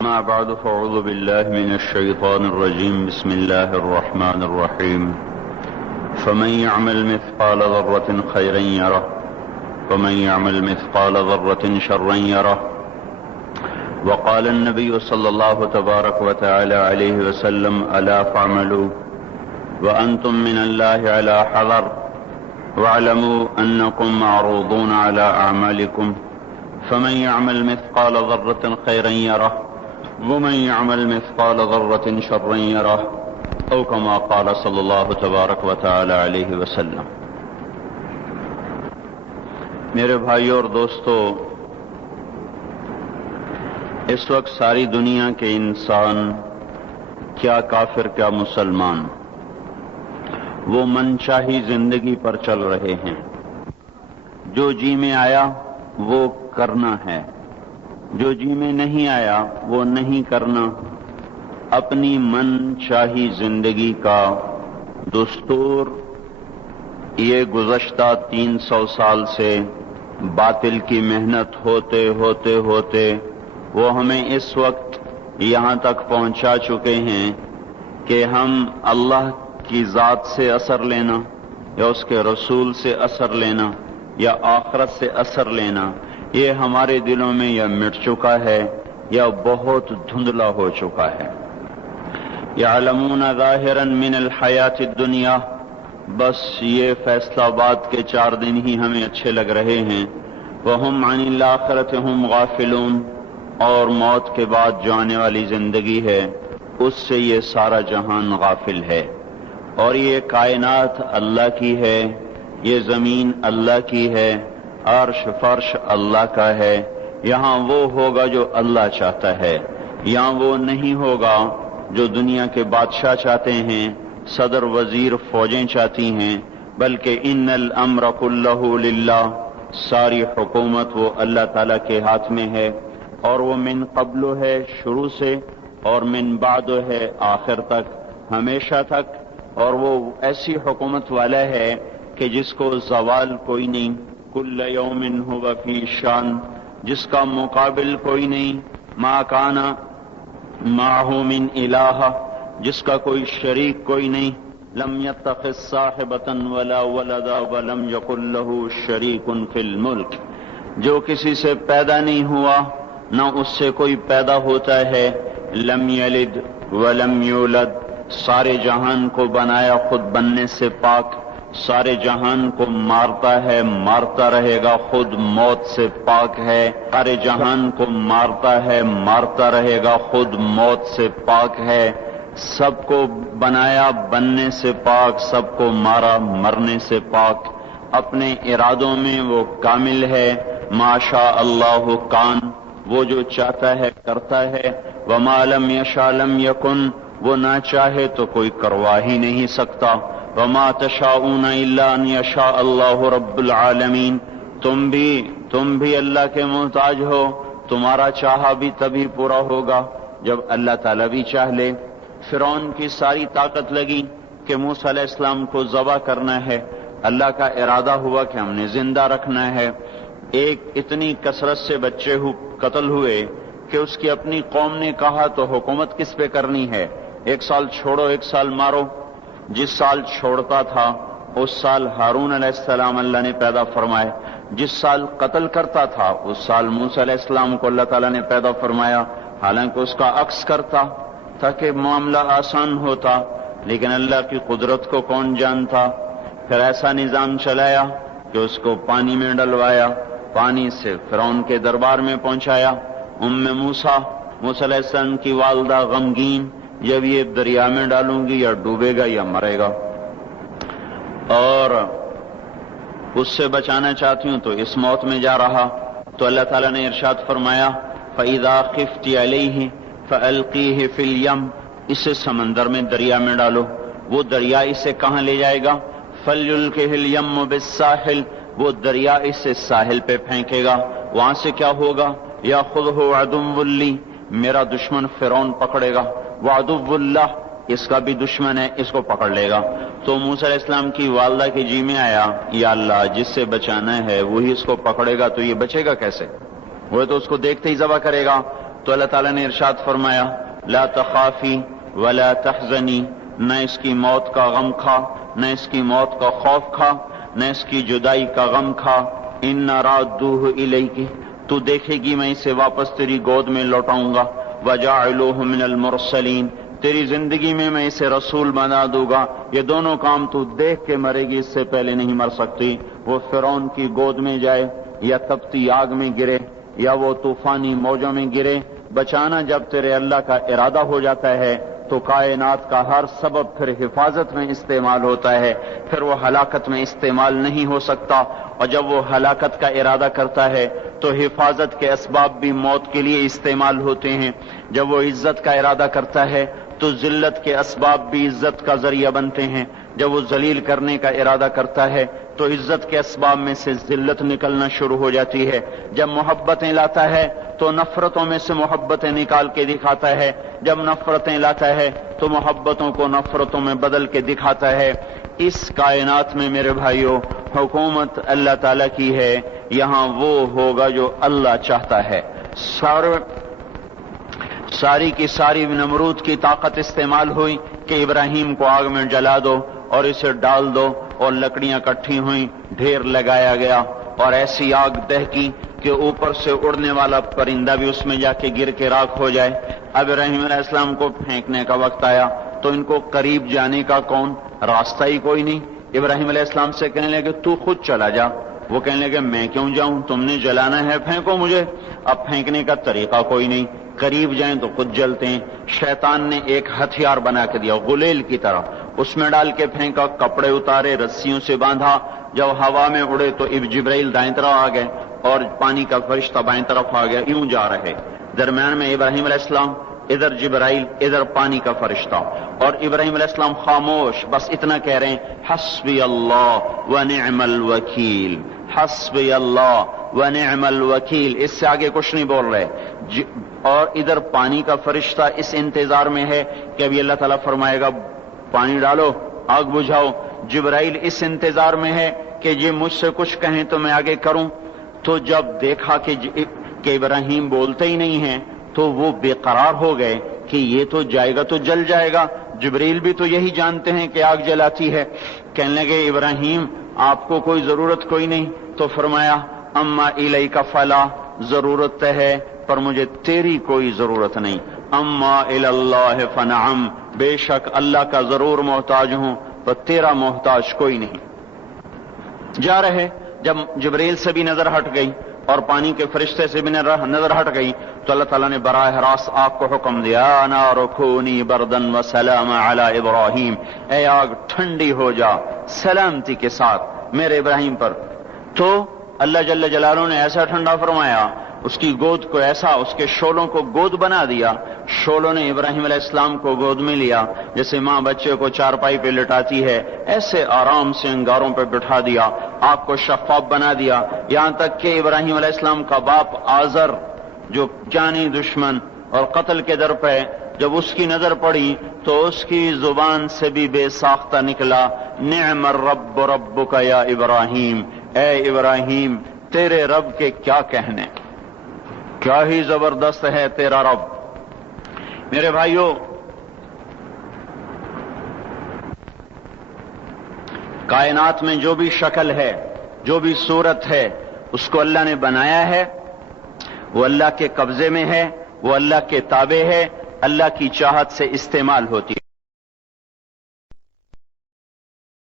ما بعد فأعوذ بالله من الشيطان الرجيم. بسم الله الرحمن الرحيم. فمن يعمل مثقال ذرة خيرا يره ومن يعمل مثقال ذرة شرا يره. وقال النبي صلى الله تبارك وتعالى عليه وسلم: ألا فاعملوا وأنتم من الله على حذر واعلموا أنكم معروضون على أعمالكم فمن يعمل مثقال ذرة خيرا يره ومن يعمل مثقال ذرة شرا يره او كما قال صلی اللہ تبارک و تعالی علیہ وسلم. میرے بھائیوں اور دوستو، اس وقت ساری دنیا کے انسان، کیا کافر کیا مسلمان، وہ من چاہی زندگی پر چل رہے ہیں. جو جی میں آیا وہ کرنا ہے، جو جی میں نہیں آیا وہ نہیں کرنا. اپنی من چاہی زندگی کا دستور یہ گزشتہ 300 سال سے باطل کی محنت ہوتے ہوتے ہوتے وہ ہمیں اس وقت یہاں تک پہنچا چکے ہیں کہ ہم اللہ کی ذات سے اثر لینا یا اس کے رسول سے اثر لینا یا آخرت سے اثر لینا، یہ ہمارے دلوں میں یا مٹ چکا ہے یا بہت دھندلا ہو چکا ہے. یعلمون ظاہرا من الحیات الدنیا، بس یہ فیصلہ آباد کے 4 دن ہی ہمیں اچھے لگ رہے ہیں. وہم عن الآخرۃ ہم غافلون، اور موت کے بعد جو آنے والی زندگی ہے اس سے یہ سارا جہان غافل ہے. اور یہ کائنات اللہ کی ہے، یہ زمین اللہ کی ہے، عرش فرش اللہ کا ہے. یہاں وہ ہوگا جو اللہ چاہتا ہے، یہاں وہ نہیں ہوگا جو دنیا کے بادشاہ چاہتے ہیں، صدر وزیر فوجیں چاہتی ہیں، بلکہ ان الامر کلہ للہ، ساری حکومت وہ اللہ تعالیٰ کے ہاتھ میں ہے. اور وہ من قبل ہے شروع سے، اور من بعد ہے آخر تک، ہمیشہ تک. اور وہ ایسی حکومت والا ہے کہ جس کو زوال کوئی نہیں. کل یوم هو فی شان، جس کا مقابل کوئی نہیں. ما کان معه من الہ، جس کا کوئی شریک کوئی نہیں. لم يتخذ صاحبة ولا ولدا ولم يكن له شریک فی الملک، جو کسی سے پیدا نہیں ہوا نہ اس سے کوئی پیدا ہوتا ہے. لم یلد ولم یولد، سارے جہان کو بنایا خود بننے سے پاک، سارے جہان کو مارتا ہے مارتا رہے گا، خود موت سے پاک ہے. سارے جہان کو مارتا ہے مارتا رہے گا، خود موت سے پاک ہے. سب کو بنایا بننے سے پاک، سب کو مارا مرنے سے پاک. اپنے ارادوں میں وہ کامل ہے. ما شاء اللہ کان، وہ جو چاہتا ہے کرتا ہے. وما لم یشاء لم یکن، وہ نہ چاہے تو کوئی کروا ہی نہیں سکتا. وما تشاءون الا ان یشاء اللہ رب العالمین، تم بھی اللہ کے محتاج ہو، تمہارا چاہا بھی تبھی پورا ہوگا جب اللہ تعالیٰ بھی چاہ لے. فرعون کی ساری طاقت لگی کہ موسیٰ علیہ السلام کو ذبح کرنا ہے، اللہ کا ارادہ ہوا کہ ہم نے زندہ رکھنا ہے. ایک اتنی کثرت سے بچے قتل ہوئے کہ اس کی اپنی قوم نے کہا تو حکومت کس پہ کرنی ہے؟ 1 سال چھوڑو 1 سال مارو. جس سال چھوڑتا تھا اس سال ہارون علیہ السلام اللہ نے پیدا فرمائے، جس سال قتل کرتا تھا اس سال موسیٰ علیہ السلام کو اللہ تعالیٰ نے پیدا فرمایا. حالانکہ اس کا عکس کرتا تاکہ معاملہ آسان ہوتا، لیکن اللہ کی قدرت کو کون جانتا. پھر ایسا نظام چلایا کہ اس کو پانی میں ڈلوایا، پانی سے فرعون کے دربار میں پہنچایا. موسیٰ علیہ السلام کی والدہ غمگین، جب یہ دریا میں ڈالوں گی یا ڈوبے گا یا مرے گا، اور اس سے بچانا چاہتی ہوں تو اس موت میں جا رہا. تو اللہ تعالیٰ نے ارشاد فرمایا فَإِذَا خِفْتِ عَلَيْهِ فَأَلْقِيهِ فِي الْيَمِّ، اسے سمندر میں دریا میں ڈالو. وہ دریا اسے کہاں لے جائے گا؟ فَلْيُلْقِهِ الْيَمُّ بِالسَّاحِلِ، وہ دریا اسے ساحل پہ پھینکے گا. وہاں سے کیا ہوگا؟ يَأْخُذْهُ عَدُوٌّ لِّي، میرا دشمن فرعون پکڑے گا. وَعَدُوٌّ اللَّهِ، اس کا بھی دشمن ہے، اس کو پکڑ لے گا. تو موسیٰ علیہ السلام کی والدہ کے جی میں آیا، یا اللہ جس سے بچانا ہے وہی اس کو پکڑے گا تو یہ بچے گا کیسے؟ وہ تو اس کو دیکھتے ہی ذبح کرے گا. تو اللہ تعالیٰ نے ارشاد فرمایا لا تخافی ولا تحزنی، نہ اس کی موت کا غم کھا، نہ اس کی موت کا خوف کھا، نہ اس کی جدائی کا غم کھا، ان رادوہ الیک، تو دیکھے گی میں اسے واپس تیری گود میں لوٹاؤں گا، وجاعلوہ من المرسلین، تیری زندگی میں اسے رسول بنا دوں گا۔ یہ دونوں کام تو دیکھ کے مرے گی، اس سے پہلے نہیں مر سکتی۔ وہ فرعون کی گود میں جائے یا تپتی آگ میں گرے یا وہ طوفانی موجوں میں گرے، بچانا جب تیرے اللہ کا ارادہ ہو جاتا ہے تو کائنات کا ہر سبب پھر حفاظت میں استعمال ہوتا ہے، پھر وہ ہلاکت میں استعمال نہیں ہو سکتا۔ اور جب وہ ہلاکت کا ارادہ کرتا ہے تو حفاظت کے اسباب بھی موت کے لیے استعمال ہوتے ہیں۔ جب وہ عزت کا ارادہ کرتا ہے تو ذلت کے اسباب بھی عزت کا ذریعہ بنتے ہیں۔ جب وہ ذلیل کرنے کا ارادہ کرتا ہے تو عزت کے اسباب میں سے ذلت نکلنا شروع ہو جاتی ہے۔ جب محبتیں لاتا ہے تو نفرتوں میں سے محبتیں نکال کے دکھاتا ہے، جب نفرتیں لاتا ہے تو محبتوں کو نفرتوں میں بدل کے دکھاتا ہے۔ اس کائنات میں میرے بھائیوں حکومت اللہ تعالیٰ کی ہے، یہاں وہ ہوگا جو اللہ چاہتا ہے۔ ساری کی ساری نمرود کی طاقت استعمال ہوئی کہ ابراہیم کو آگ میں جلا دو اور اسے ڈال دو، اور لکڑیاں کٹھی ہوئیں، ڈھیر لگایا گیا اور ایسی آگ دہکی کہ اوپر سے اڑنے والا پرندہ بھی اس میں جا کے گر کے راکھ ہو جائے۔ اب ابراہیم علیہ السلام کو پھینکنے کا وقت آیا تو ان کو قریب جانے کا کون راستہ ہی کوئی نہیں۔ ابراہیم علیہ السلام سے کہنے لگے تو خود چلا جا، وہ کہنے لگے میں کیوں جاؤں، تم نے جلانا ہے پھینکو مجھے۔ اب پھینکنے کا طریقہ کوئی نہیں، قریب جائیں تو خود جلتے ہیں۔ شیطان نے ایک ہتھیار بنا کے دیا غلیل کی طرح، اس میں ڈال کے پھینکا، کپڑے اتارے، رسیوں سے باندھا، جب ہوا میں اڑے تو جبرائیل دائیں طرف آ گئے اور پانی کا فرشتہ بائیں طرف آ گیا، یوں جا رہے، درمیان میں ابراہیم علیہ السلام، ادھر جبرائیل، ادھر پانی کا فرشتہ، اور ابراہیم علیہ السلام خاموش بس اتنا کہہ رہے ہیں حسبی اللہ ونعم الوکیل، حسبی اللہ ونعم الوکیل، اس سے آگے کچھ نہیں بول رہے۔ اور ادھر پانی کا فرشتہ اس انتظار میں ہے کہ ابھی اللہ تعالیٰ فرمائے گا پانی ڈالو، آگ بجھاؤ۔ جبرائیل اس انتظار میں ہے کہ یہ مجھ سے کچھ کہیں تو میں آگے کروں۔ تو جب دیکھا کہ ابراہیم بولتے ہی نہیں ہیں تو وہ بے قرار ہو گئے کہ یہ تو جائے گا تو جل جائے گا۔ جبرائیل بھی تو یہی جانتے ہیں کہ آگ جلاتی ہے۔ کہنے لگے ابراہیم آپ کو کوئی ضرورت کوئی نہیں، تو فرمایا اما الیک فلا، ضرورت ہے پر مجھے تیری کوئی ضرورت نہیں۔ اما الی اللہ فنعم، بے شک اللہ کا ضرور محتاج ہوں پر تیرا محتاج کوئی نہیں۔ جا رہے، جب جبرائیل سے بھی نظر ہٹ گئی اور پانی کے فرشتے سے بھی نظر ہٹ گئی تو اللہ تعالیٰ نے براہ راست آگ کو حکم دیا نار کونی بردن وسلام علی ابراہیم، اے آگ ٹھنڈی ہو جا سلامتی کے ساتھ میرے ابراہیم پر۔ تو اللہ جل جلالہ نے ایسا ٹھنڈا فرمایا، اس کی گود کو ایسا، اس کے شولوں کو گود بنا دیا، شولوں نے ابراہیم علیہ السلام کو گود میں لیا، جیسے ماں بچے کو چارپائی پہ لٹاتی ہے، ایسے آرام سے انگاروں پہ بٹھا دیا، آگ کو شفاف بنا دیا، یہاں تک کہ ابراہیم علیہ السلام کا باپ آزر جو جانی دشمن اور قتل کے در پہ، جب اس کی نظر پڑی تو اس کی زبان سے بھی بے ساختہ نکلا نعم الرب ربک یا ابراہیم، اے ابراہیم تیرے رب کے کیا کہنے، کیا ہی زبردست ہے تیرا رب۔ میرے بھائیوں، کائنات میں جو بھی شکل ہے، جو بھی صورت ہے، اس کو اللہ نے بنایا ہے، وہ اللہ کے قبضے میں ہے، وہ اللہ کے تابع ہے، اللہ کی چاہت سے استعمال ہوتی ہے۔